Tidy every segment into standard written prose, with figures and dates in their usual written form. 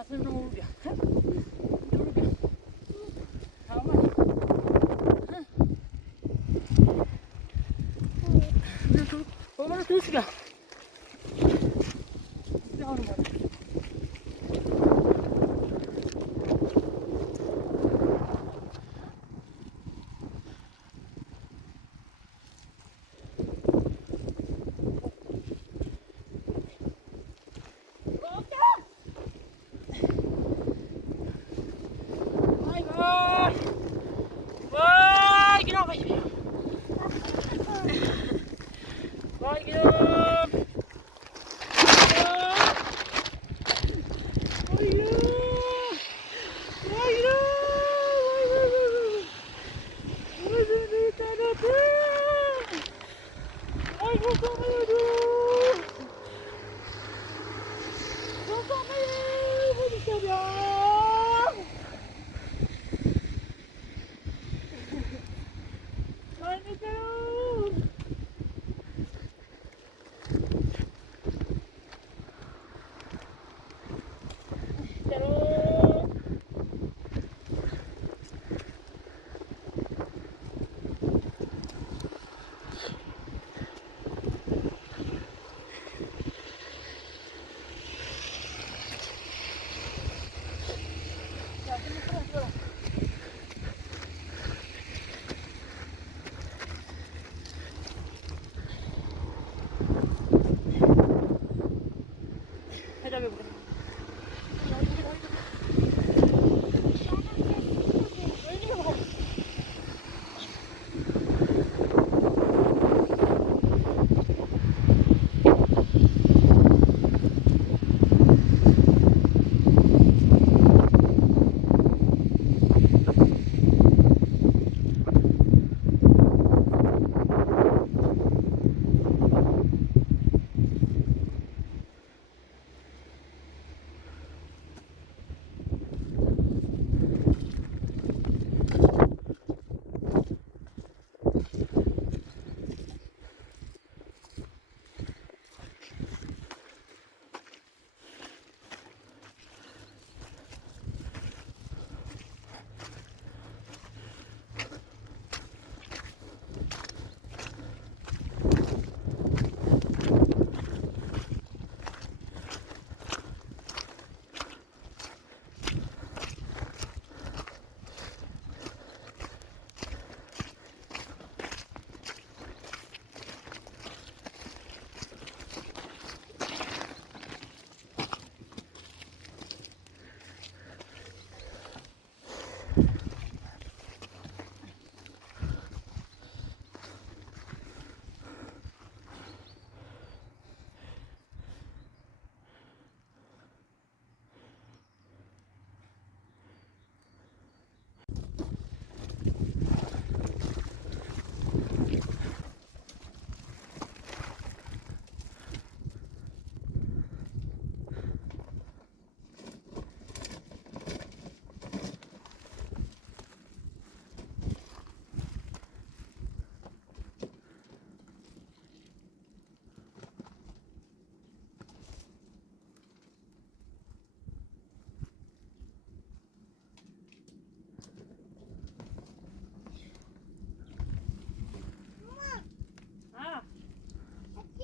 Kasih dulu dia. Dulu dia. Sama. Nah tuh, mana tuh sudah? Sudah orang mana?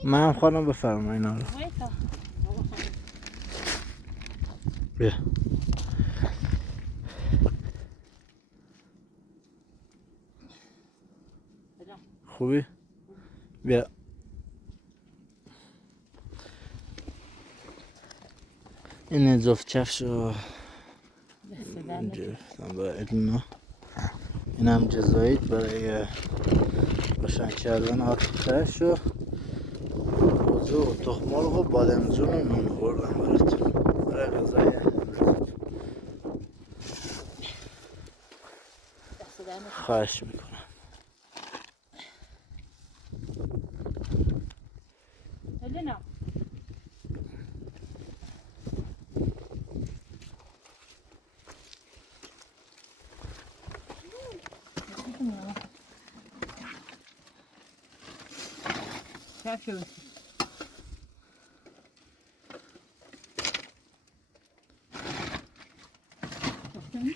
من خانم بفرما اینا رو بیا خوبی؟ بیا این جفت کفشو گرفتم برای اینا. این هم جزایید برای روشن کردن آتیشش و بوزه و تخمالق و بادمجون و نون خوردم براتون برای غذای امروز. خواهش میکنم. Kaçıyor. Hı?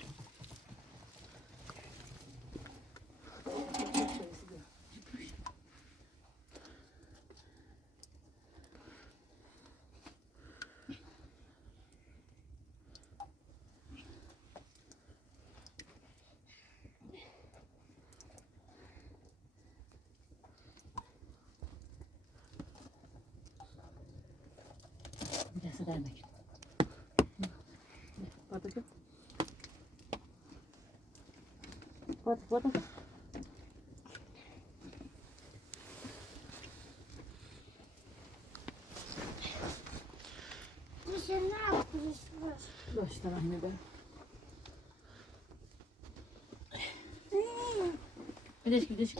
Biraz vermek. Batık. Batık. Sen ne yapıyorsun? Başla Rahmi Bey. Gideş.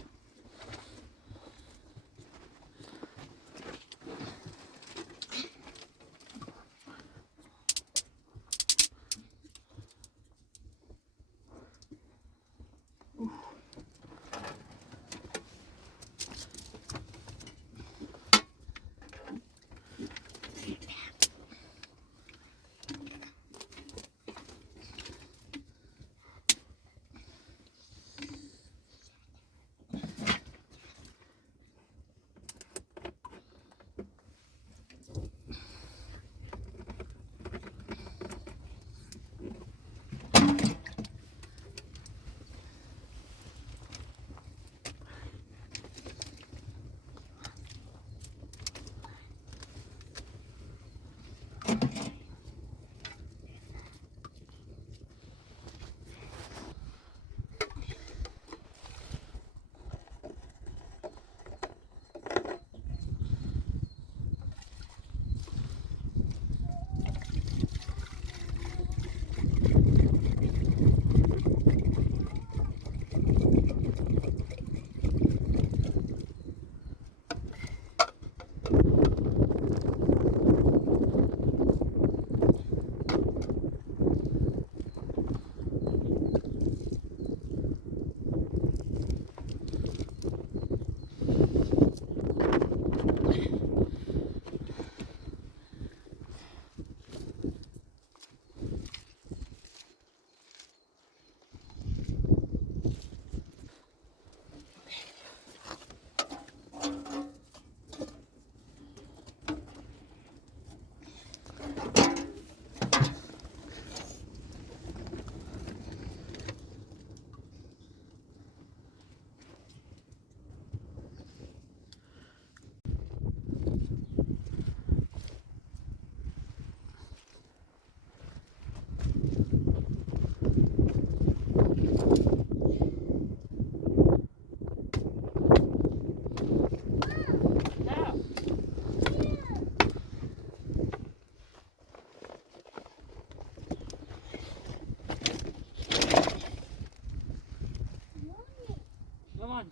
Tamam.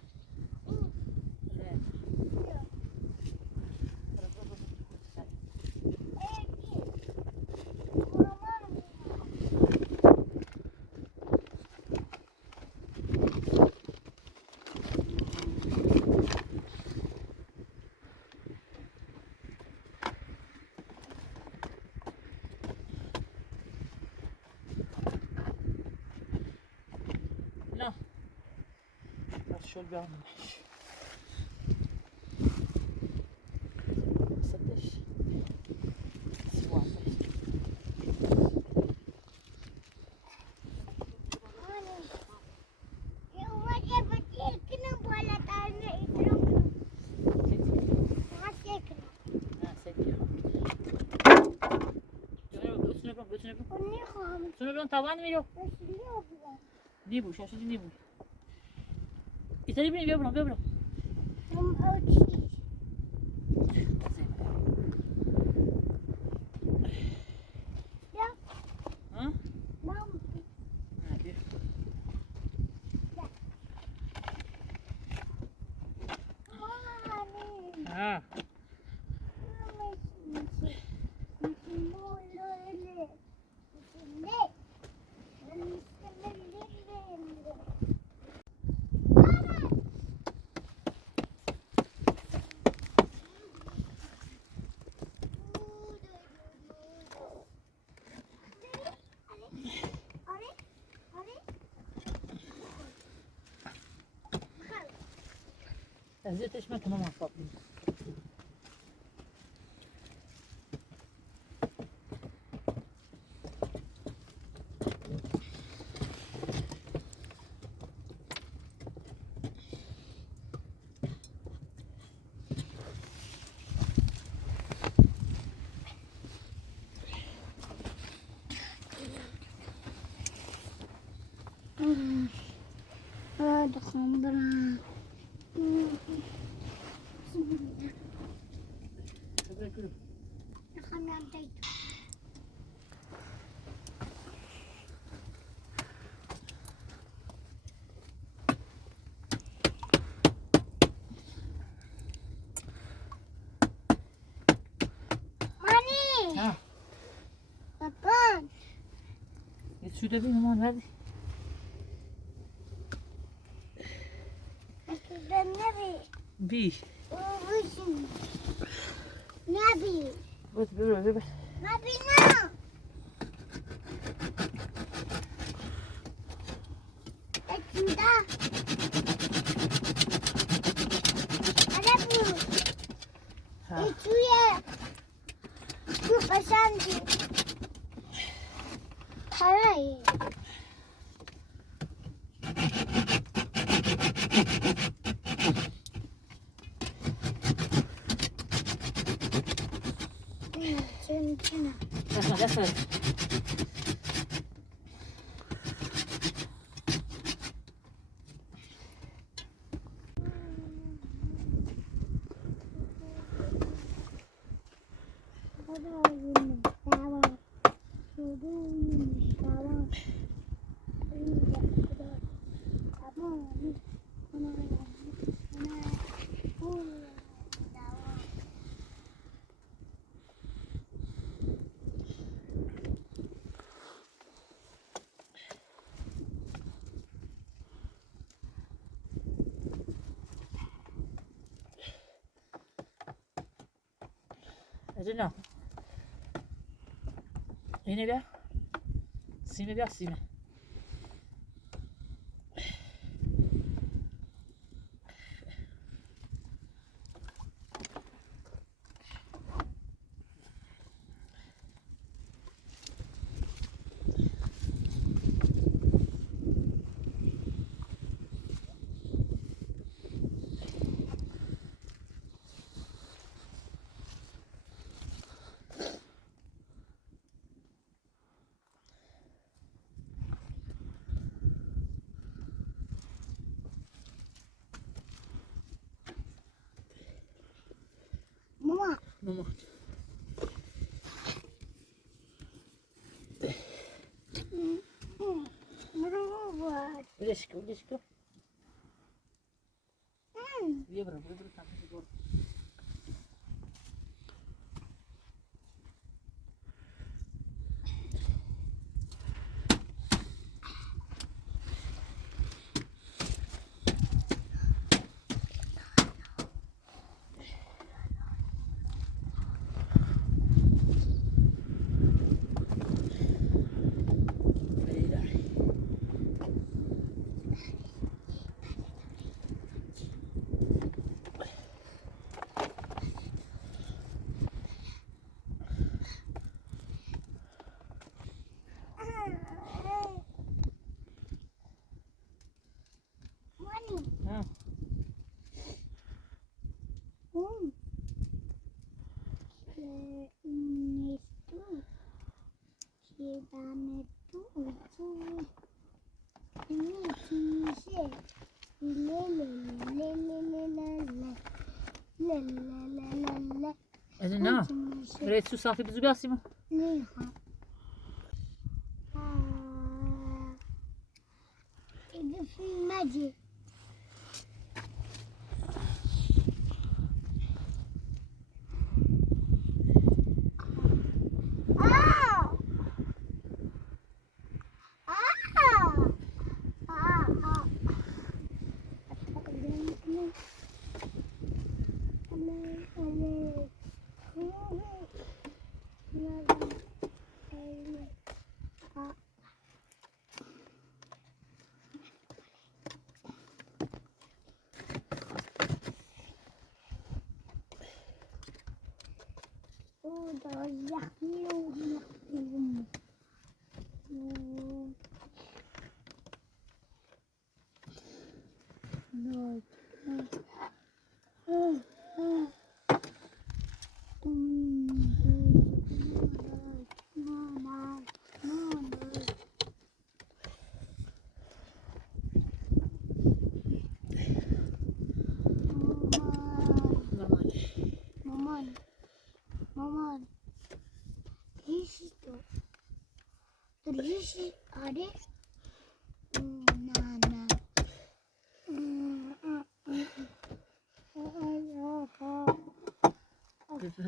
شو البيعمل صدش طبعا ميلو ديبو شاشة ديبو يسلمني بيبرم ها اذیتش نکنم آفاق. دخان برم دخان يمتيت ماني ها بابان شو تبي همان هذه؟ النبي بي وشن نبي بس بيقولوا نبي نا اكيدا ادبو ها ايتويا شو بساندي هاي هنا دخل دخل. أجلنا هنا بيا سيمة بيا سيمة ماما ماما وليشكو وليشكو بيبرد بيبرد تعمل شغل. ها أجلنا ريت شو صافي بزو بياسمة إذا في ماجي Maman, maman, esto. Terus ada nana.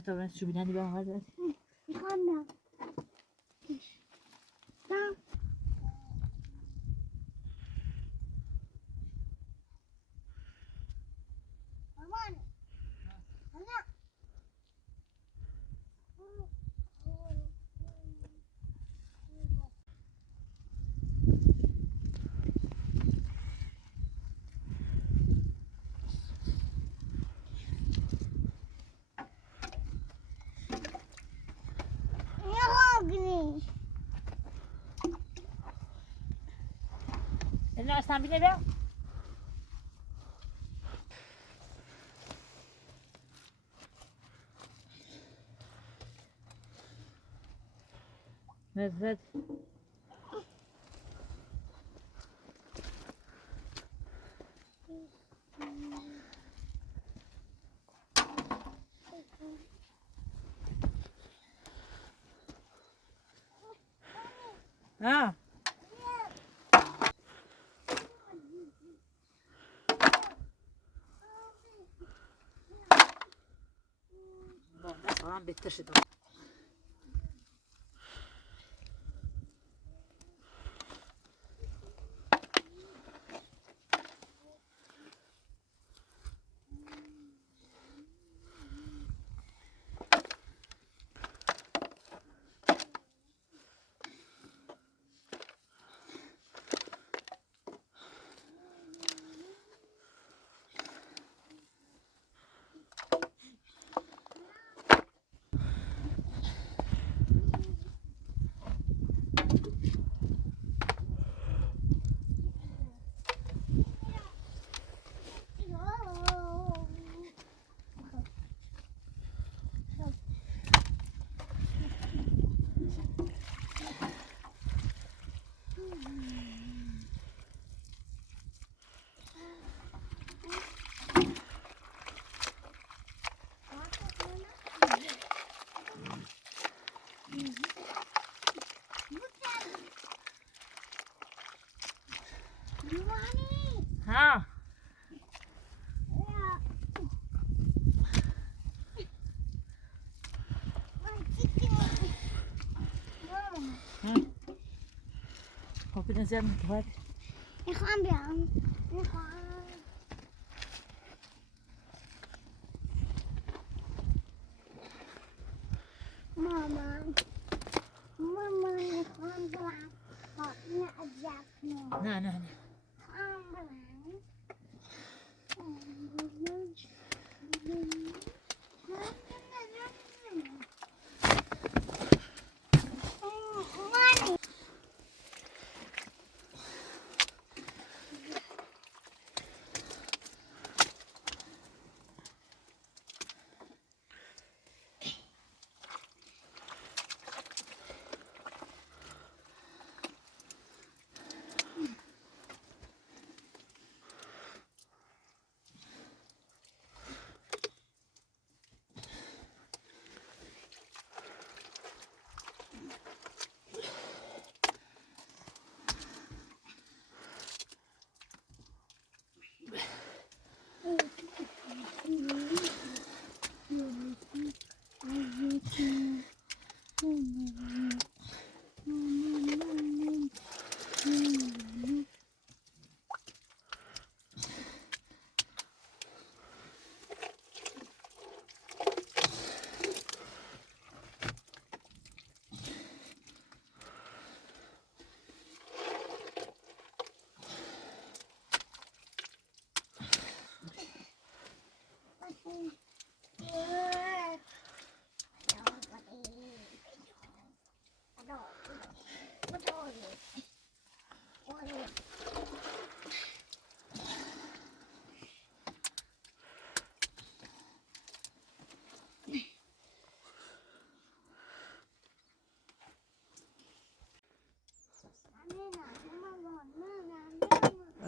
طبعا شو بنادي بقى هذا Kana. Tam. Maman. Anak. Ya gini. الناس تعمل ايه بقى بس اه طبعا بترشد ها هو كده زي ما انت Ikhwan bilang. Ikhwan. Mama. Mama ikhwan bilang. Kok ajaknya. لا لا لا Ikhwan bilang.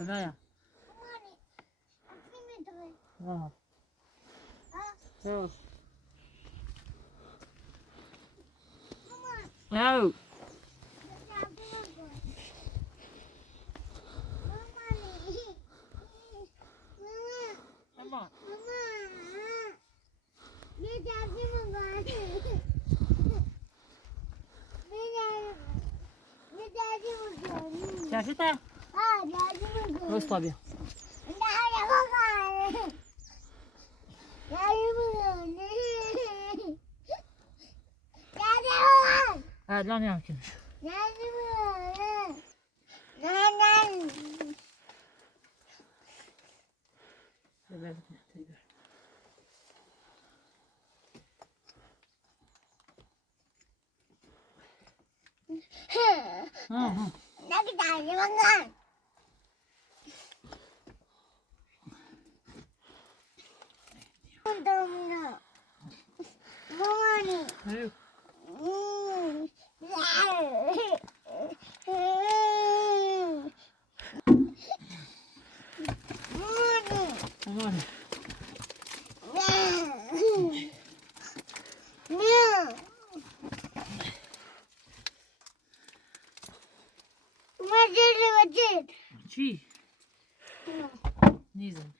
نه یا آه او اما شاشته وسطا بیا لا يمكن چی؟ نیزم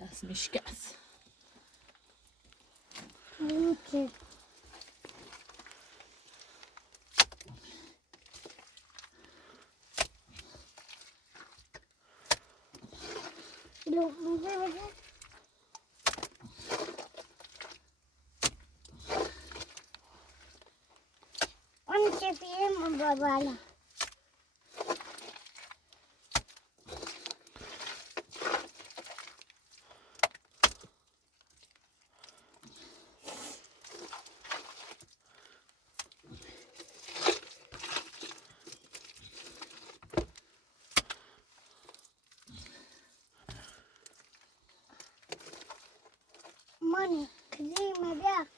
اسمش کس Babala. Money, clean my back,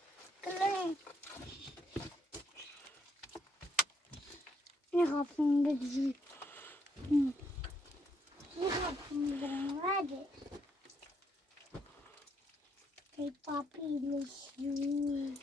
clean. Jag har funnit det. Jag har funnit det. Hey, papi, listen.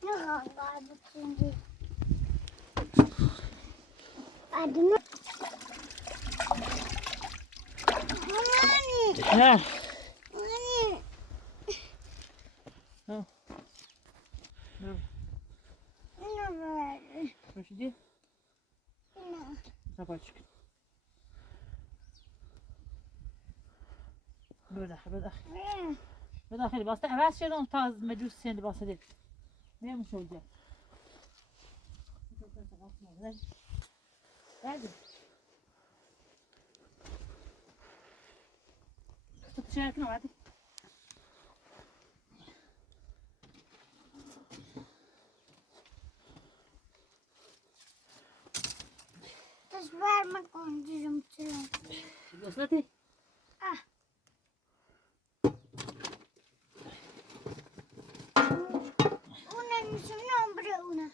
Jag har bara bestämt. Adını. نه Ne böyle? پوشیدی؟ نه. Собачек. بداخل بداخل بس عوض شدم تا از مجوز سند بس دید نیم شده بعد تشارك نوعدي تصبر مكان جيم تلون. وصلتي؟ Una es un nombre, una.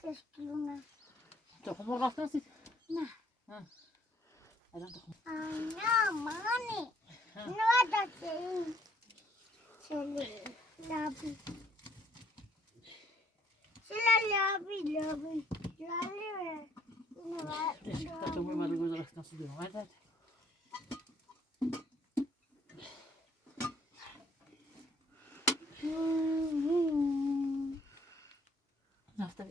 ¿Qué es una? تخم مرغ نسيت No. ها هذا تخم No, mami. No ada sih. Sili, labi. Sila labi. Labi. تخم مرغ جوز نسيت ما هذا نفتح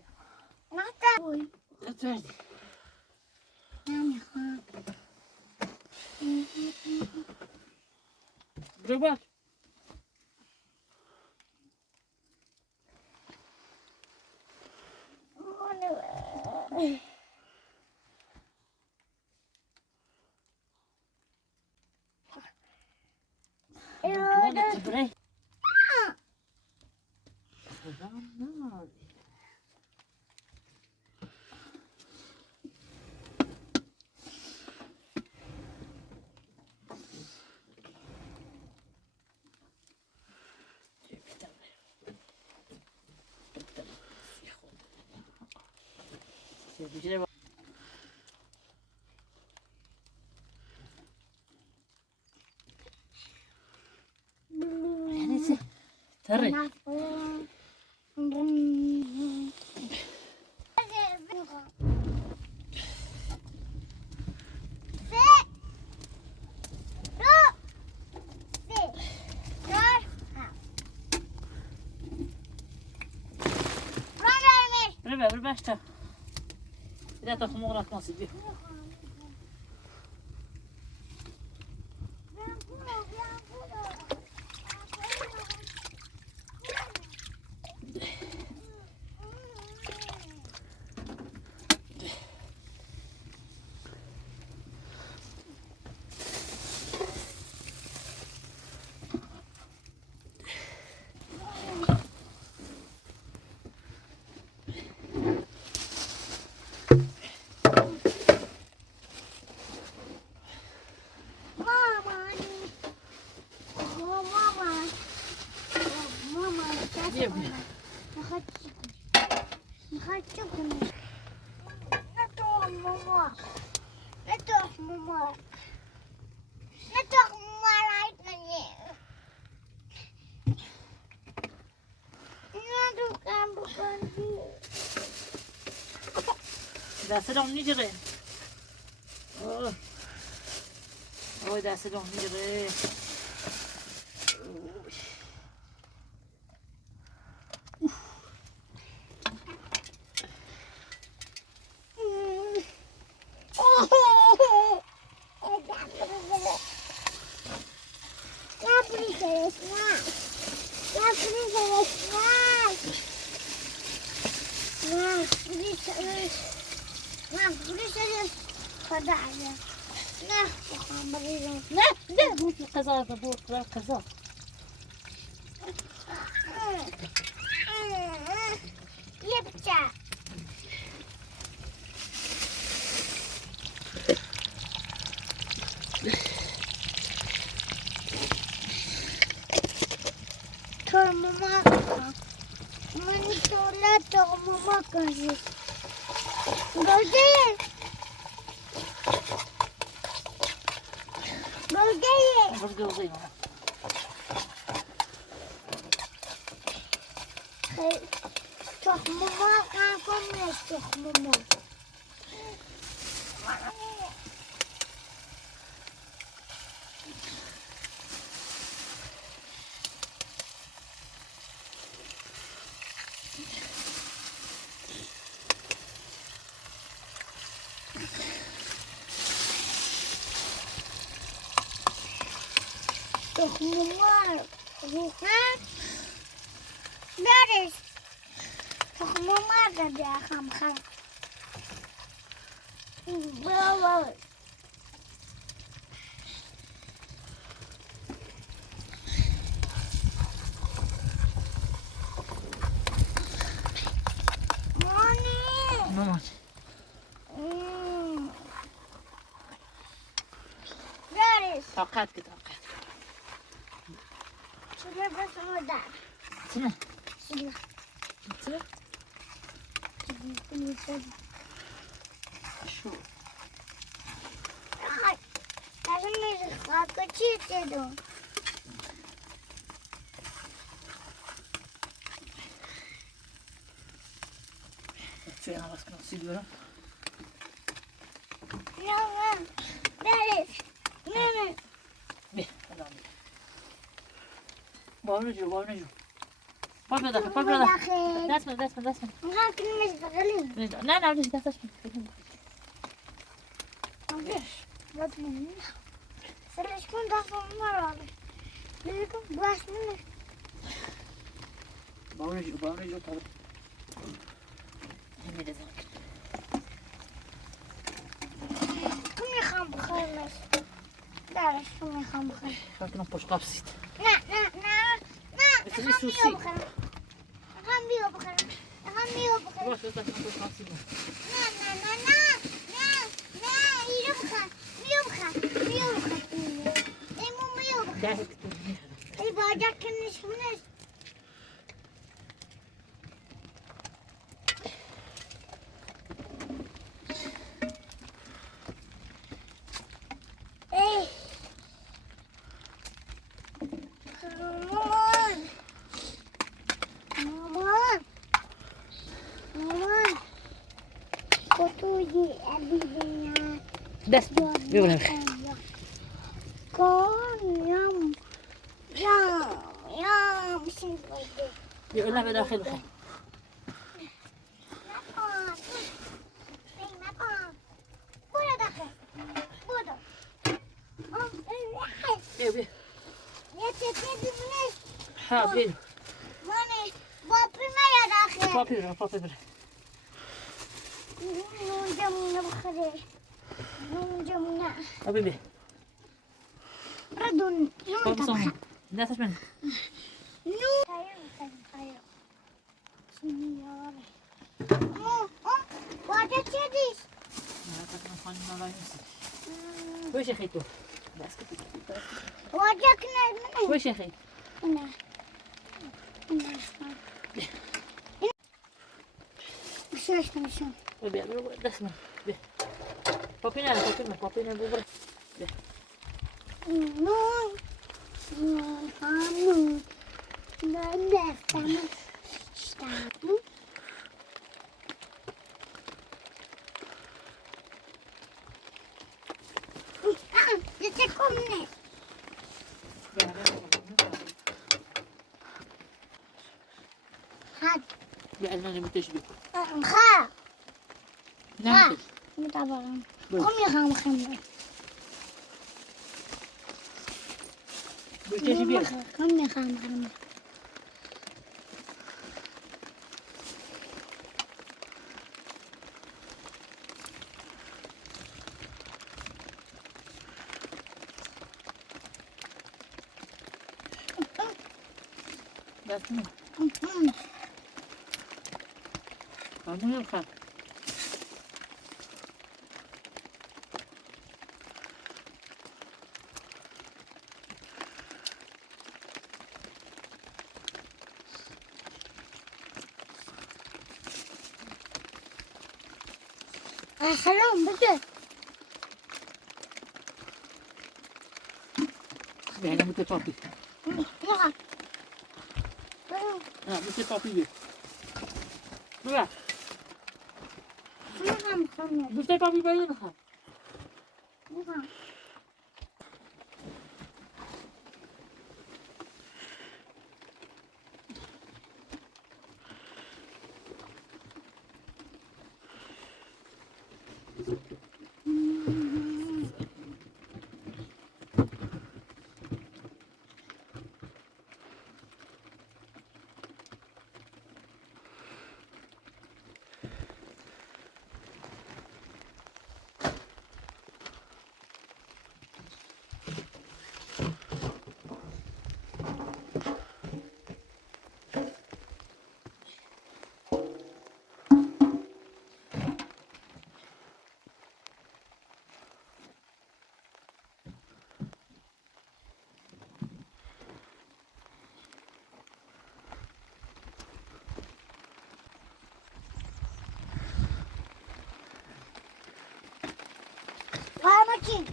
Nata. Uy. تفردي Nani. جربات تبري ترى بالباشا إذا تخم مرغ نسيت به دست دام نیجره اوه دست دام نیجره لا بوت القزاز بوت القزاز يبكى ترى ماما من تولد ماما كذي بودي برجوزين ماما كان كم يستخ ماما تخم مرغ روغن درش تخم مرغ بیارم خرم بابا مانی مامان درش طاقت که طاقت شده بسم در چنه؟ شده چنه؟ شده شو Даже не захватывайте еду. شوی عوض کنم سیب برم Мама, Дарис, мама, بیا الان بیا بابا جو بابا جو پا بیا داخل پا بیا داخل داخل. دست من دست من دست من ما كنا مشتغلين. نه نه نه دستش بس مني. سرش كون داخل مرة. ليكم بس مني. بابا جو تا همه دزن كم يخام بخير. Дарис, كم يخام بخير. فکر کنم پشت قاب سید نه مثل سوسی. میخوام بیو بخرم باش بس دست من پشت قاب سید نه اینو بخر بیو بخر ایمون بیو بخر ده کتو ای باجا کنش کنش ای مامان کوتوی ابینا دست بیا کن یام شنبه بیا نه به داخل بخیر برو داخل برو بیا بیا یه چطور دیمونه ها بیا مانه باپی میا داخل پاپی برم نونجمونه بخره نونجمونه بیا بیا ردون پاپی سامون دستش من نون خیر سمیاره باجا چه دیش نه فکر کنم خانم نالای نیست کوی شیخی تو دست کتی باجا کنه منه کوی شیخی نه بسیارش کنشون بیا برو دست من بیا پاپی نه برو بیا نون همون من دستم شتم یه چه کم نیست حد بیا الان نمیتش بیا خواه نمیتش میتابارم کم میخوام خمره بیا بیا کم میخوام خمره دست من خانم خواهد سلام بده بیا الان میتونی پاپی میخوام نه میتونی پاپی بیا بیا میخوام میتونی پاپی بیا نمیخوام میخوام Очень.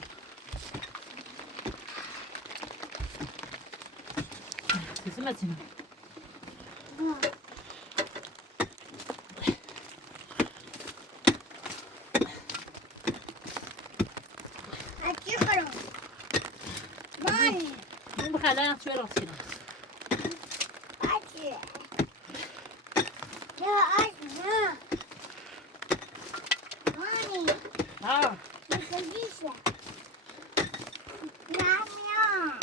Sesim açayım. Да. А тихо. Маме. Bunu bıxalan şöyle olsun. Ачи. Я одна. Маме. Ha. Не садись. Мям-мям.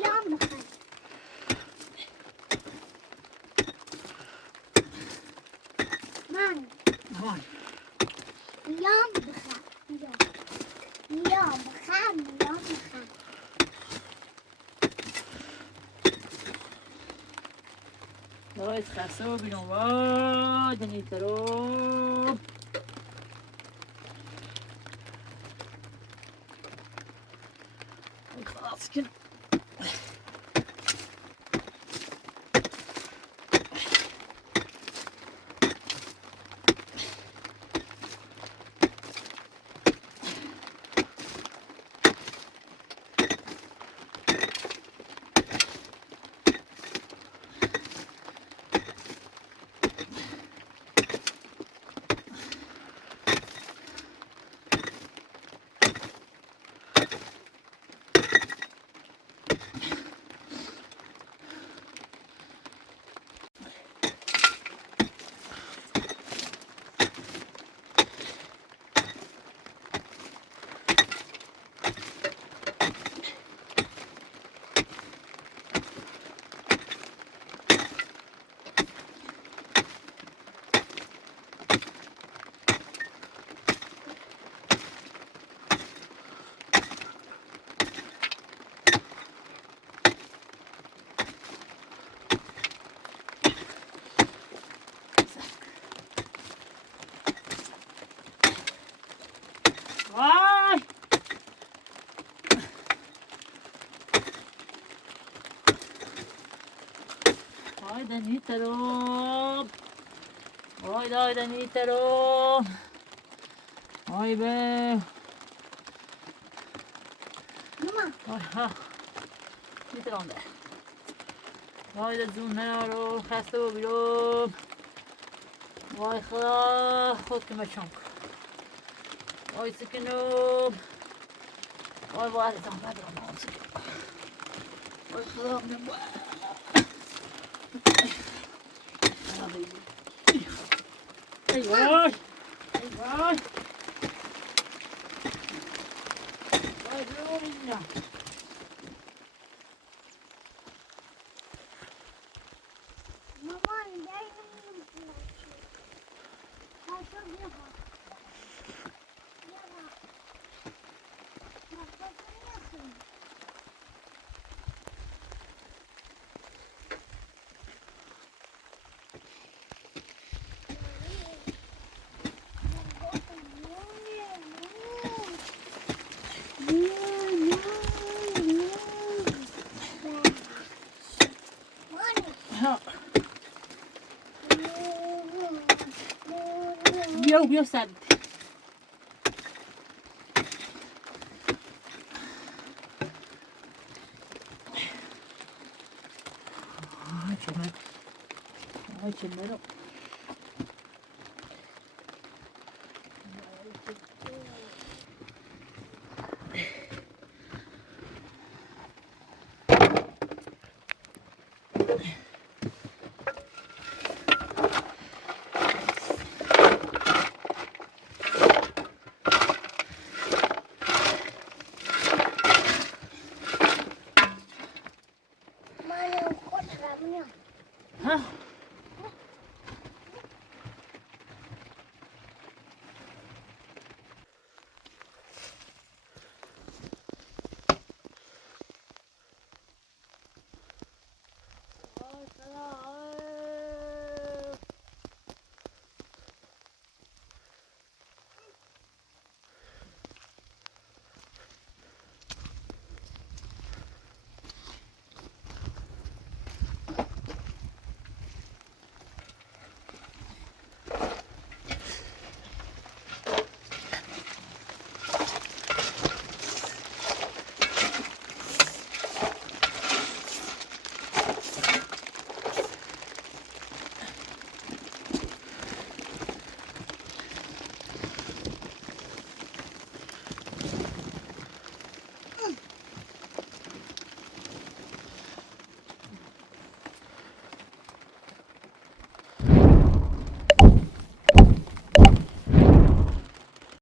Мям. Мам. Aman. Mям. Mям. Mям. Vay espresso bino vay denitero. خلاص كده. Vay. Vay denitero. Vay denitero. Vay be. Мама. Vay ha. Bitir onda. Vay da zunero. خسته و بیرون. وای خدا خود که مچم. وای سکنوب. وای وای ازم بدرم. وای خدا من وای. ای وای. ای وای. وای روینا. Мама, дай мне плачу. А что Ева? Ева. Мам, поехали. بیا سر. چمن. آی چمن.